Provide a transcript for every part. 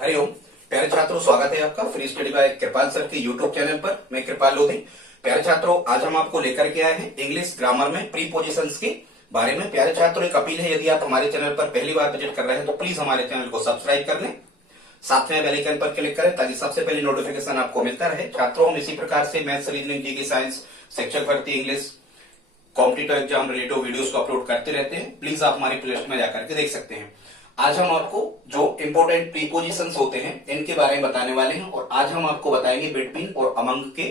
हरिओम। प्यारे छात्रों, स्वागत है आपका free study by Kripal sir के यूट्यूब चैनल पर। मैं कृपाल लोधी। प्यारे छात्रों, आज हम आपको लेकर के आए हैं इंग्लिश ग्रामर में प्रीपोजिशंस के बारे में। प्यारे छात्रों, एक अपील है, यदि आप हमारे चैनल पर पहली बार विजिट कर रहे हैं तो प्लीज हमारे चैनल को सब्सक्राइब कर लें, साथ में बेल आइकन पर क्लिक करें ताकि सबसे पहले नोटिफिकेशन आपको मिलता रहे। छात्रों, हम इसी प्रकार से मैथ्स, रीजनिंग, जीके, साइंस, शिक्षक भर्ती, English, competitive exam related videos को अपलोड करते रहते हैं। प्लीज आप हमारी प्लेलिस्ट में जाकर के देख सकते हैं। आज हम आपको जो इंपोर्टेंट प्रीपोजिशंस होते हैं इनके बारे में बताने वाले हैं, और आज हम आपको बताएंगे बिटवीन और अमंग के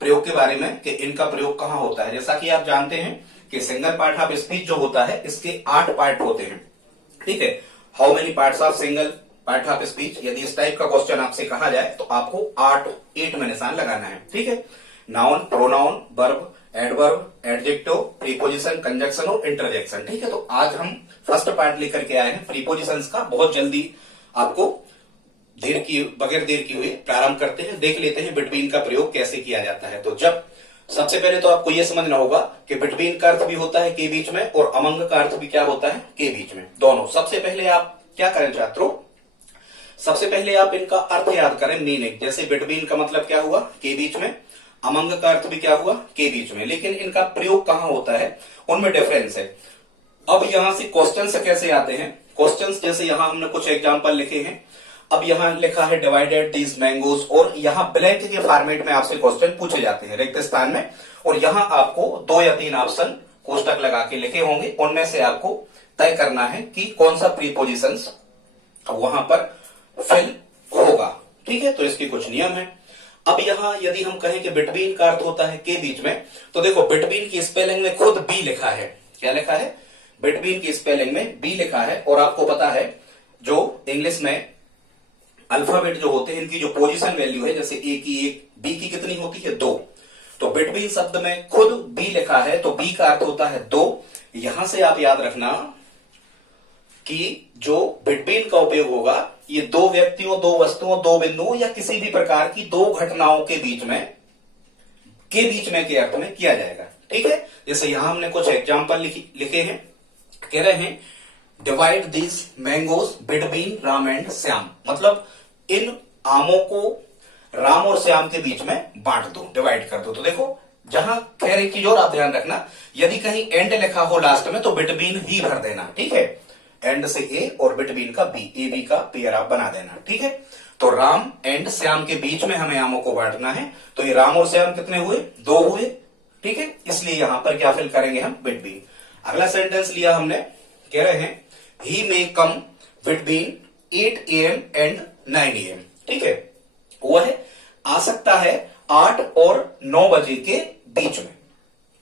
प्रयोग के बारे में कि इनका प्रयोग कहां होता है। जैसा कि आप जानते हैं कि सिंगल पार्ट ऑफ स्पीच जो होता है इसके 8 पार्ट होते हैं। ठीक है, how many parts of single part of speech, यदि इस टाइप का क्वेश्चन आपसे कहा जाए तो आपको 8 में निशान लगाना है। ठीक है, noun, pronoun, verb, adverb, adjective, preposition, conjunction और इंटरजेक्शन। ठीक है, तो आज हम फर्स्ट पार्ट लेकर के आए हैं प्रीपोजिशंस का। बहुत जल्दी आपको बगैर देर की हुई प्रारंभ करते हैं, देख लेते हैं बिटवीन का प्रयोग कैसे किया जाता है। तो सबसे पहले तो आपको यह समझना होगा कि बिटवीन का अर्थ भी होता है के बीच में, और अमंग का अर्थ भी क्या होता है, के बीच में, दोनों। सबसे पहले आप क्या करें छात्रों, सबसे पहले आप इनका अर्थ याद करें, मीनिंग। जैसे बिटवीन का मतलब क्या हुआ, के बीच में। अमंग का अर्थ भी क्या हुआ, के बीच में। लेकिन इनका प्रयोग कहां होता है, उनमें डिफरेंस है। अब यहां से क्वेश्चंस कैसे आते हैं, क्वेश्चंस जैसे यहां हमने कुछ एग्जांपल लिखे हैं। अब यहां लिखा है डिवाइडेड दीज मैंगोज, और यहां ब्लैंक के फॉर्मेट में आपसे क्वेश्चन पूछे जाते हैं रिक्त स्थान में, और यहां आपको 2 या 3 ऑप्शन कोष्टक लगा के लिखे होंगे। उनमें से आपको तय करना है कि कौन सा प्रीपोजिशंस वहां पर फिल होगा। ठीक है, तो इसके कुछ नियम है। अब यहां यदि हम कहें कि बिटवीन का अर्थ होता है के बीच में, तो देखो बिटवीन की स्पेलिंग में खुद बी लिखा है। क्या लिखा है, बिटवीन की स्पेलिंग में बी लिखा है। और आपको पता है जो इंग्लिश में अल्फाबेट जो होते हैं इनकी जो पोजीशन वैल्यू है, जैसे ए की 1, बी की कितनी होती है, 2। तो बिटवीन शब्द में खुद बी लिखा है, तो बी का अर्थ होता है 2। यहां से आप याद रखना कि जो बिटवीन का उपयोग होगा ये 2 व्यक्तियों, 2 वस्तुओं, 2 बिंदुओं या किसी भी प्रकार की 2 घटनाओं के बीच में के अर्थ में किया जाएगा। ठीक है, जैसे यहां हमने कुछ एग्जांपल लिखे हैं। कह रहे हैं divide this mangoes between Ram and Shyam, मतलब इन आमों को राम और श्याम के बीच में बांट दो, डिवाइड कर दो। तो देखो जहां कह रही चीज और आप ध्यान रखना, यदि कहीं एंड लिखा हो लास्ट में तो बिटवीन ही भर देना। ठीक है, एंड से ए और बिटवीन का बी, ए बी का पेयर आप बना देना। ठीक है, तो राम एंड श्याम के बीच में हमें आमों को बांटना है। तो ये राम और श्याम कितने हुए, 2 हुए। ठीक है, इसलिए यहां पर क्या फिल करेंगे हम, बिटवीन। अगला सेंटेंस लिया हमने, कह रहे हैं he may come between 8 AM and 9 AM। ठीक है, वह आ सकता है 8 और 9 बजे के बीच में।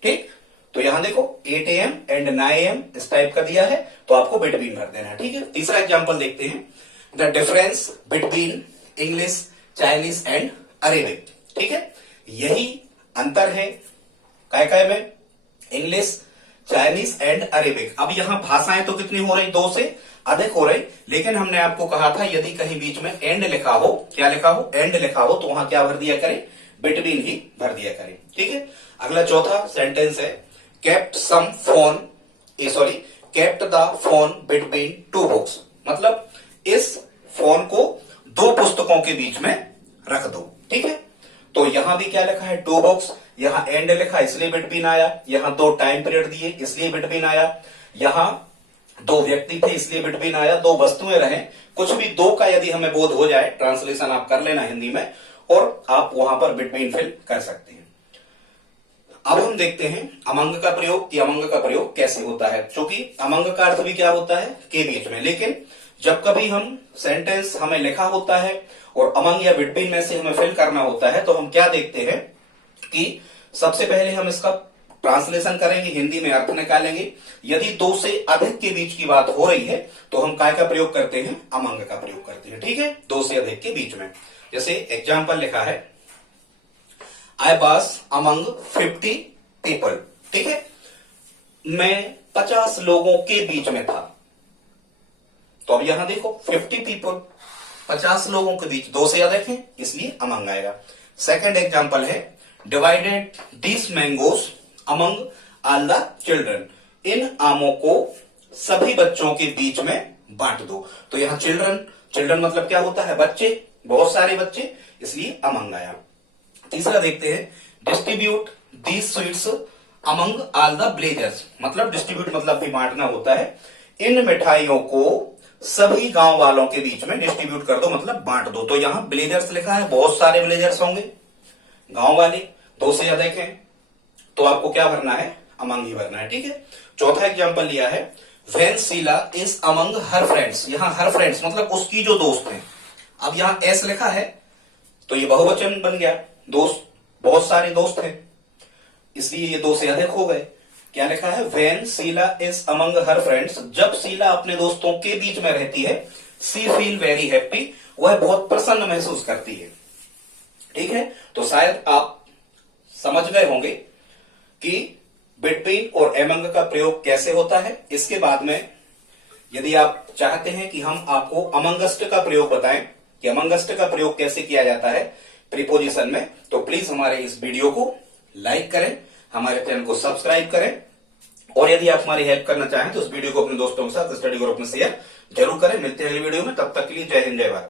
ठीक, तो यहां देखो 8 AM एंड 9 AM इस टाइप का दिया है, तो आपको बिटवीन भर देना है। ठीक है, तीसरा एग्जांपल देखते हैं, the difference between English, Chinese and Arabic. ठीक है, यही अंतर है काय में, इंग्लिश, चाइनीज एंड अरेबिक। अब यहां भाषाएं तो कितनी हो रही, 2 से अधिक हो रही, लेकिन हमने आपको कहा था यदि कहीं बीच में एंड लिखा हो, क्या लिखा हो, एंड लिखा हो, तो वहां क्या भर दिया करें, बिटवीन ही भर दिया करें। ठीक है, अगला चौथा सेंटेंस है kept the phone between 2 books, मतलब इस फोन को 2 पुस्तकों के बीच में रख दो। ठीक है, तो यहां भी क्या लिखा है, 2 बुक्स, यहां एंड लिखा इसलिए बिटवीन आया, यहां 2 टाइम पीरियड दिए इसलिए बिटवीन आया, यहां 2 व्यक्ति थे इसलिए बिटवीन आया, 2 वस्तुएं रहे, कुछ भी 2 का यदि हमें बोध हो जाए, ट्रांसलेशन आप कर लेना हिंदी में, और आप वहां पर बिटवीन फिल कर सकते हैं। अब हम देखते हैं अमंग का प्रयोग कि अमंग का प्रयोग कैसे होता है, क्योंकि अमंग का अर्थ भी क्या होता है, के बीच में। लेकिन जब कभी हम सेंटेंस हमें लिखा होता है और अमंग या बिटवीन में से हमें फिल करना होता है, तो हम क्या देखते हैं कि सबसे पहले हम इसका ट्रांसलेशन करेंगे, हिंदी में अर्थ निकालेंगे। यदि 2 से अधिक के बीच की बात हो रही है तो हम काय का प्रयोग करते हैं, अमंग का प्रयोग करते हैं। ठीक है, 2 से अधिक के बीच में। जैसे एग्जाम्पल लिखा है आई वाज अमंग 50 पीपल। ठीक है, मैं 50 लोगों के बीच में था। तो अब यहां देखो 50 पीपल, 50 लोगों के बीच, 2 से अधिक है इसलिए अमंग आएगा। सेकंड एग्जांपल है divided this mangoes among all the children, इन आमों को सभी बच्चों के बीच में बांट दो। तो यहां चिल्ड्रन चिल्ड्रन मतलब क्या होता है, बच्चे, बहुत सारे बच्चे, इसलिए अमंग आया। तीसरा देखते हैं, distribute these sweets among all the villagers, मतलब डिस्ट्रीब्यूट मतलब भी बांटना होता है। इन मिठाइयों को सभी गांव वालों के बीच में डिस्ट्रीब्यूट कर दो, मतलब बांट दो। तो यहां विलेजर्स लिखा है, बहुत सारे विलेजर्स होंगे, गांव वाले 2 से ज्यादा हैं, तो आपको क्या भरना है, अमंग ही भरना है, ठीक है। चौथा एग्जांपल लिया है, when Sheela is among her friends, यहां हर फ्रेंड्स मतलब उसकी जो दोस्त हैं। अब यहां एस लिखा है तो ये बहुवचन बन गया, दोस्त, बहुत सारे दोस्त हैं, इसलिए ये 2 से अधिक हो गए। क्या लिखा है, when Sheela is among her friends, जब शीला अपने दोस्तों के बीच में रहती है, सी फील वेरी हैप्पी, वह बहुत प्रसन्न महसूस करती है, ठीक है। तो शायद आप समझ गए होंगे कि बिटवीन और एमंग का प्रयोग कैसे होता है। इसके बाद में यदि आप चाहते हैं कि हम आपको अमंगस्ट का प्रयोग बताएं कि अमंगस्ट का प्रयोग कैसे किया जाता है प्रीपोजिशन में, तो प्लीज हमारे इस वीडियो को लाइक करें, हमारे चैनल को सब्सक्राइब करें, और यदि आप हमारी हेल्प करना चाहें तो इस वीडियो को अपने दोस्तों के साथ स्टडी ग्रुप में शेयर जरूर करें। मिलते हैं अगली वीडियो में, तब तक के लिए जय हिंद जय भारत।